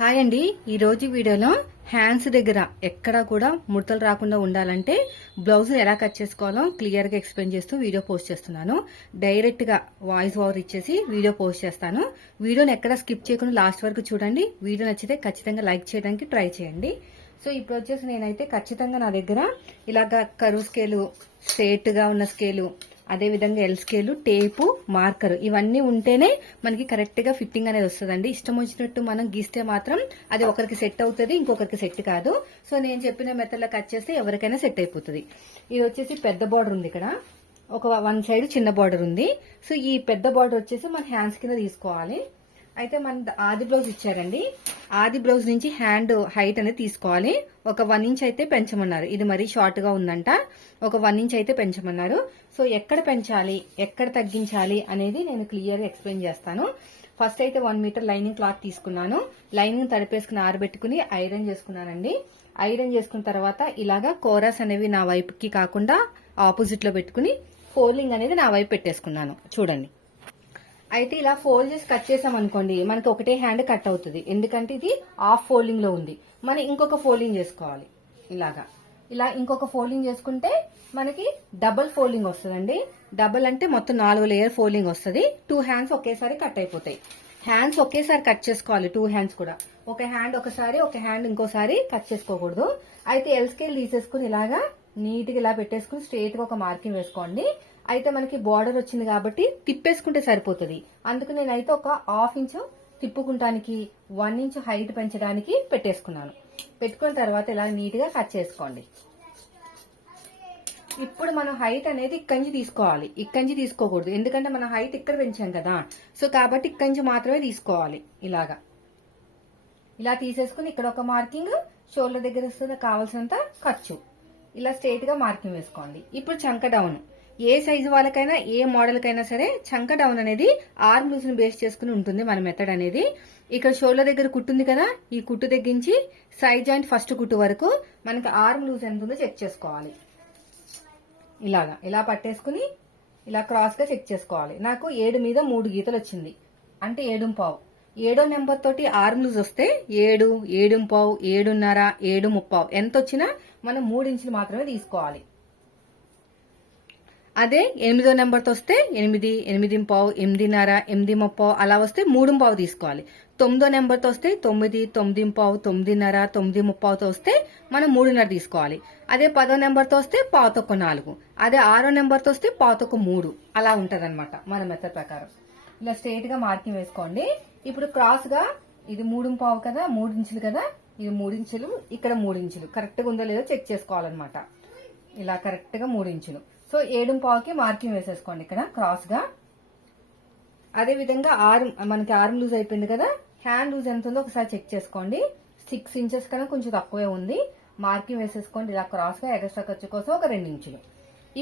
Hi అండి. ఈరోజు వీడియోలో హ్యాండ్స్ దగ్గర ఎక్కడా కూడా ముడతలు రాకుండా ఉండాలంటే బ్లౌజ్ ఎలా కట్ చేసుకోవాలో క్లియర్గా ఎక్స్ప్లెయిన్ చేస్తూ వీడియో పోస్ట్ చేస్తున్నాను. డైరెక్ట్గా వాయిస్ ఓవర్ ఇచ్చేసి వీడియో పోస్ట్ చేస్తాను. వీడియోని ఎక్కడ స్కిప్ చేయకుండా లాస్ట్ వరకు చూడండి. వీడియో నచ్చితే ఖచ్చితంగా లైక్ చేయడానికి ట్రై చేయండి. సో ఇప్పుడు వచ్చేసి నేనైతే ఖచ్చితంగా నా దగ్గర ఇలాగ కరువు స్కేలు స్ట్రేట్గా ఉన్న స్కేలు అదే విధంగా టేపు మార్కర్ ఇవన్నీ ఉంటేనే మనకి కరెక్ట్గా ఫిట్టింగ్ అనేది వస్తుందండి. ఇష్టం వచ్చినట్టు మనం గీస్తే మాత్రం అది ఒకరికి సెట్ అవుతుంది ఇంకొకరికి సెట్ కాదు. సో నేను చెప్పిన మెథడ్లో కట్ చేస్తే ఎవరికైనా సెట్ అయిపోతుంది. ఇది వచ్చేసి పెద్ద బార్డర్ ఉంది ఇక్కడ. ఒక వన్ సైడ్ చిన్న బార్డర్ ఉంది. సో ఈ పెద్ద బార్డర్ వచ్చేసి మన హ్యాండ్స్ కింద తీసుకోవాలి. అయితే మన ఆది బ్లౌజ్ ఇచ్చారండి. ఆది బ్లౌజ్ నుంచి హ్యాండ్ హైట్ అనేది తీసుకోవాలి. ఒక వన్ ఇంచ్ అయితే పెంచమన్నారు. ఇది మరీ షార్ట్గా ఉందంట. ఒక వన్ ఇంచ్ అయితే పెంచమన్నారు. సో ఎక్కడ పెంచాలి ఎక్కడ తగ్గించాలి అనేది నేను క్లియర్గా ఎక్స్ప్లెయిన్ చేస్తాను. ఫస్ట్ అయితే వన్ మీటర్ లైనింగ్ క్లాత్ తీసుకున్నాను. లైనింగ్ తడిపేసుకుని ఆరబెట్టుకుని ఐరన్ చేసుకున్నానండి. ఐరన్ చేసుకున్న తర్వాత ఇలాగా కోరస్ అనేవి నా వైపుకి కాకుండా ఆపోజిట్లో పెట్టుకుని ఫోల్డింగ్ అనేది నా వైపు పెట్టేసుకున్నాను. చూడండి. అయితే ఇలా ఫోల్డ్ చేసి కట్ చేసాం అనుకోండి మనకి ఒకటే హ్యాండ్ కట్ అవుతుంది. ఎందుకంటే ఇది హాఫ్ ఫోల్డింగ్లో ఉంది. మనం ఇంకొక ఫోల్డింగ్ చేసుకోవాలి. ఇలాగా. ఇలా ఇంకొక ఫోల్డింగ్ చేసుకుంటే మనకి డబుల్ ఫోల్డింగ్ వస్తుందండి. డబుల్ అంటే మొత్తం నాలుగు లేయర్ ఫోల్డింగ్ వస్తుంది. టూ హ్యాండ్స్ ఒకేసారి కట్ అయిపోతాయి. హ్యాండ్స్ ఒకేసారి కట్ చేసుకోవాలి. టూ హ్యాండ్స్ కూడా. ఒక హ్యాండ్ ఒకసారి ఒక హ్యాండ్ ఇంకోసారి కట్ చేసుకోకూడదు. అయితే ఎల్ స్కేల్ తీసేసుకుని ఇలాగా నీట్గా ఇలా పెట్టేసుకుని స్ట్రేట్గా ఒక మార్కింగ్ వేసుకోండి. అయితే మనకి బార్డర్ వచ్చింది కాబట్టి తిప్పేసుకుంటే సరిపోతుంది. అందుకు నేనైతే ఒక హాఫ్ ఇంచ్ తిప్పుకుంటానికి వన్ ఇంచ్ హైట్ పెంచడానికి పెట్టేసుకున్నాను. పెట్టుకున్న తర్వాత ఇలా నీట్గా కట్ చేసుకోండి. ఇప్పుడు మనం హైట్ అనేది ఇక్కడి నుంచి తీసుకోవాలి. ఇక్కడి నుంచి తీసుకోకూడదు. ఎందుకంటే మనం హైట్ ఇక్కడ పెంచాం కదా. సో కాబట్టి ఇక్కడి నుంచి మాత్రమే తీసుకోవాలి. ఇలాగా. ఇలా తీసేసుకుని ఇక్కడ ఒక మార్కింగ్ షోల్డర్ దగ్గర వస్తుంది కావాల్సినంత ఖర్చు. ఇలా స్ట్రైట్గా మార్కింగ్ వేసుకోండి. ఇప్పుడు చంక డౌన్ ఏ సైజు వాళ్ళకైనా ఏ మోడల్కైనా సరే చంక డౌన్ అనేది ఆర్మ్ లూజ్ని బేస్ చేసుకుని ఉంటుంది మన మెథడ్ అనేది. ఇక్కడ షోల్డర్ దగ్గర కుట్టుంది కదా ఈ కుట్టు తగ్గించి సైడ్ జాయింట్ ఫస్ట్ కుట్టు వరకు మనకి ఆర్మ్ లూజ్ ఎంత ఉందో చెక్ చేసుకోవాలి. ఇలాగా ఇలా పట్టేసుకుని ఇలా క్రాస్గా చెక్ చేసుకోవాలి. నాకు ఏడు మీద మూడు గీతలు వచ్చింది. అంటే ఏడు పావు. ఏడో నెంబర్ తోటి ఆర్మ్ లూజ్ వస్తే ఏడు ఏడు పావు ఏడున్నర ఏడు ముప్పావు. ఎంత వచ్చినా మనం మూడు ఇంచులు మాత్రమే తీసుకోవాలి. అదే ఎనిమిదో నెంబర్తో వస్తే ఎనిమిది ఎనిమిది పావు ఎనిమిదిన్నర ఎనిమిది ముప్పావు అలా వస్తే మూడు పావు తీసుకోవాలి. తొమ్మిదో నెంబర్తో వస్తే తొమ్మిది తొమ్మిది పావు తొమ్మిదిన్నర తొమ్మిది ముప్పావుతో వస్తే మనం మూడున్నర తీసుకోవాలి. అదే పదో నెంబర్తో వస్తే పావుతొక్క నాలుగు. అదే ఆరో నెంబర్తో వస్తే పావుతొక్క మూడు. అలా ఉంటదన్నమాట మన మెథడ్ ప్రకారం. ఇలా స్ట్రైట్గా మార్కింగ్ వేసుకోండి. ఇప్పుడు క్రాస్గా ఇది మూడు పావు కదా మూడు ఇంచులు కదా ఇది మూడు ఇంచులు ఇక్కడ మూడు ఇంచులు. కరెక్ట్గా ఉందో లేదో చెక్ చేసుకోవాలన్నమాట. ఇలా కరెక్ట్గా మూడు ఇంచులు. సో ఏడుంపావుకి మార్కింగ్ వేసేసుకోండి ఇక్కడ క్రాస్గా అదేవిధంగా అదే విధంగా ఆర్మ్ మనకి ఆర్మ్ లూజ్ అయిపోయింది కదా హ్యాండ్ లూజ్ ఎంత ఉందో ఒకసారి చెక్ చేసుకోండి. సిక్స్ ఇంచెస్ కన్నా కొంచెం తక్కువే ఉంది. మార్కింగ్ వేసేసుకోండి ఇలా క్రాస్గా ఎగస్ట్రా ఖర్చు కోసం ఒక రెండు ఇంచులు.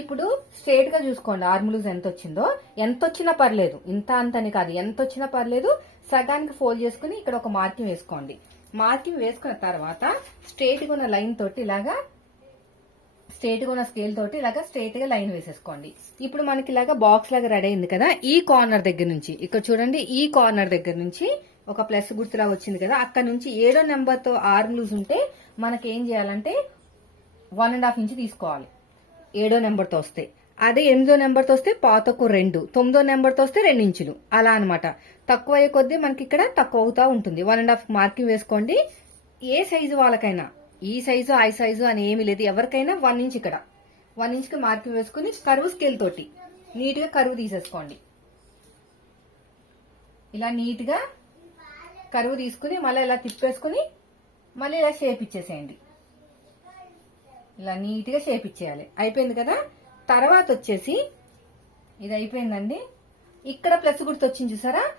ఇప్పుడు స్ట్రేట్గా చూసుకోండి ఆర్మ్ లూజ్ ఎంత వచ్చిందో. ఎంత వచ్చినా పర్లేదు ఇంత అంతని కాదు ఎంత వచ్చినా పర్లేదు. సగానికి ఫోల్డ్ చేసుకుని ఇక్కడ ఒక మార్కింగ్ వేసుకోండి. మార్కింగ్ వేసుకున్న తర్వాత స్ట్రేట్గా ఉన్న లైన్ తోటి ఇలాగా స్ట్రేట్గా ఉన్న స్కేల్ తోటి ఇలాగా స్ట్రేట్గా లైన్ వేసేసుకోండి. ఇప్పుడు మనకి ఇలాగా బాక్స్ లాగా రెడీ అయింది కదా ఈ కార్నర్ దగ్గర నుంచి ఇక్కడ చూడండి ఈ కార్నర్ దగ్గర నుంచి ఒక ప్లస్ గుర్తులా వచ్చింది కదా అక్కడ నుంచి ఏడో నెంబర్తో ఆర్మ్ లూజ్ ఉంటే మనకి ఏం చేయాలంటే వన్ అండ్ హాఫ్ ఇంచ్ తీసుకోవాలి. ఏడో నెంబర్తో వస్తే. అదే ఎనిమిదో నెంబర్తో వస్తే పాతకు రెండు తొమ్మిదో నెంబర్తో వస్తే రెండు ఇంచులు. అలా అనమాట తక్కువ అయ్యే కొద్దీ మనకి ఇక్కడ తక్కువ అవుతా ఉంటుంది. వన్ అండ్ హాఫ్ మార్కింగ్ వేసుకోండి. ఏ సైజు వాళ్ళకైనా. ఈ సైజు ఆ సైజు అని ఏమీ లేదు. ఎవరికైనా వన్ ఇంచ్ ఇక్కడ. వన్ ఇంచ్కి మార్కింగ్ వేసుకుని కరువు స్కేల్ తోటి. నీట్గా కరువు తీసేసుకోండి. ఇలా నీట్గా కరువు తీసుకుని మళ్ళీ ఇలా తిప్పేసుకుని మళ్ళీ ఇలా షేప్ ఇచ్చేసేయండి. ఇలా నీట్గా షేప్ ఇచ్చేయాలి. అయిపోయింది కదా? తర్వాత వచ్చేసి ఇది అయిపోయిందండి. ఇక్కడ ప్లస్ గుర్తు వచ్చింది చూసారా?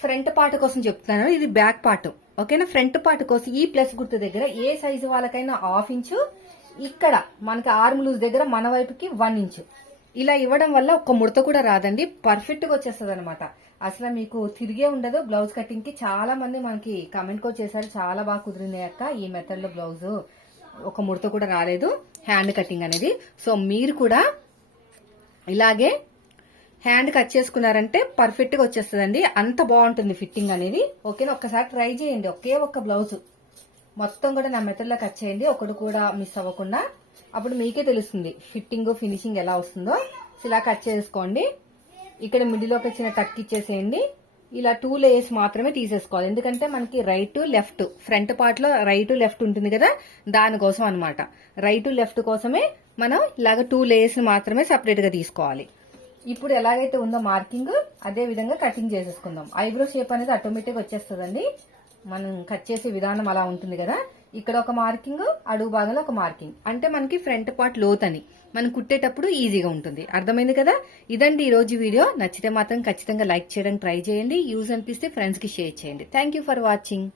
ఫ్రంట్ పార్ట్ కోసం చెప్తున్నాను. ఇది బ్యాక్ పార్ట్ ఓకేనా? ఫ్రంట్ పార్ట్ కోసం ఈ ప్లస్ గుర్తు దగ్గర ఏ సైజు వాళ్ళకైనా హాఫ్ ఇంచు ఇక్కడ మనకి ఆర్మ్ లూజ్ దగ్గర మన వైపుకి వన్ ఇంచు. ఇలా ఇవ్వడం వల్ల ఒక్క ముడత కూడా రాదండి పర్ఫెక్ట్గా వచ్చేస్తుంది అనమాట అసలు మీకు తిరిగే ఉండదు బ్లౌజ్ కటింగ్కి చాలా మంది మనకి కమెంట్ కూడా చేశారు చాలా బాగా కుదిరింది అక్క ఈ మెథడ్లో బ్లౌజ్ ఒక ముడత కూడా రాలేదు హ్యాండ్ కటింగ్ అనేది. సో మీరు కూడా ఇలాగే హ్యాండ్ కట్ చేసుకున్నారంటే పర్ఫెక్ట్గా వచ్చేస్తుందండి. అంత బాగుంటుంది ఫిట్టింగ్ అనేది. ఓకేనా? ఒక్కసారి ట్రై చేయండి. ఒకే ఒక్క బ్లౌజ్ మొత్తం కూడా నా మెథడ్లో కట్ చేయండి. ఒకటి కూడా మిస్ అవ్వకుండా. అప్పుడు మీకే తెలుస్తుంది ఫిట్టింగ్ ఫినిషింగ్ ఎలా వస్తుందో. ఇలా కట్ చేసుకోండి. ఇక్కడ మిడిల్లోకి వచ్చిన టక్ ఇచ్చేసేయండి. ఇలా టూ లేయర్స్ మాత్రమే తీసేసుకోవాలి. ఎందుకంటే మనకి రైట్ లెఫ్ట్ ఫ్రంట్ పార్ట్లో రైట్ లెఫ్ట్ ఉంటుంది కదా? దానికోసం అన్నమాట. రైట్ లెఫ్ట్ కోసమే మనం ఇలాగ టూ లేయర్స్ మాత్రమే సపరేట్గా తీసుకోవాలి. ఇప్పుడు ఎలాగైతే ఉందో మార్కింగ్ అదే విధంగా కటింగ్ చేసేసుకుందాం. ఐబ్రో షేప్ అనేది ఆటోమేటిక్ వచ్చేస్తుందండి. మనం కట్ చేసే విధానం అలా ఉంటుంది కదా. ఇక్కడ ఒక మార్కింగ్ అడుగు భాగంలో ఒక మార్కింగ్. అంటే మనకి ఫ్రంట్ పార్ట్ లోత్ అని మనం కుట్టేటప్పుడు ఈజీగా ఉంటుంది. అర్థమైంది కదా? ఇదండి ఈ రోజు వీడియో. నచ్చితే మాత్రం ఖచ్చితంగా లైక్ చేయడానికి ట్రై చేయండి. యూజ్ అనిపిస్తే ఫ్రెండ్స్కి షేర్ చేయండి. Thank for watching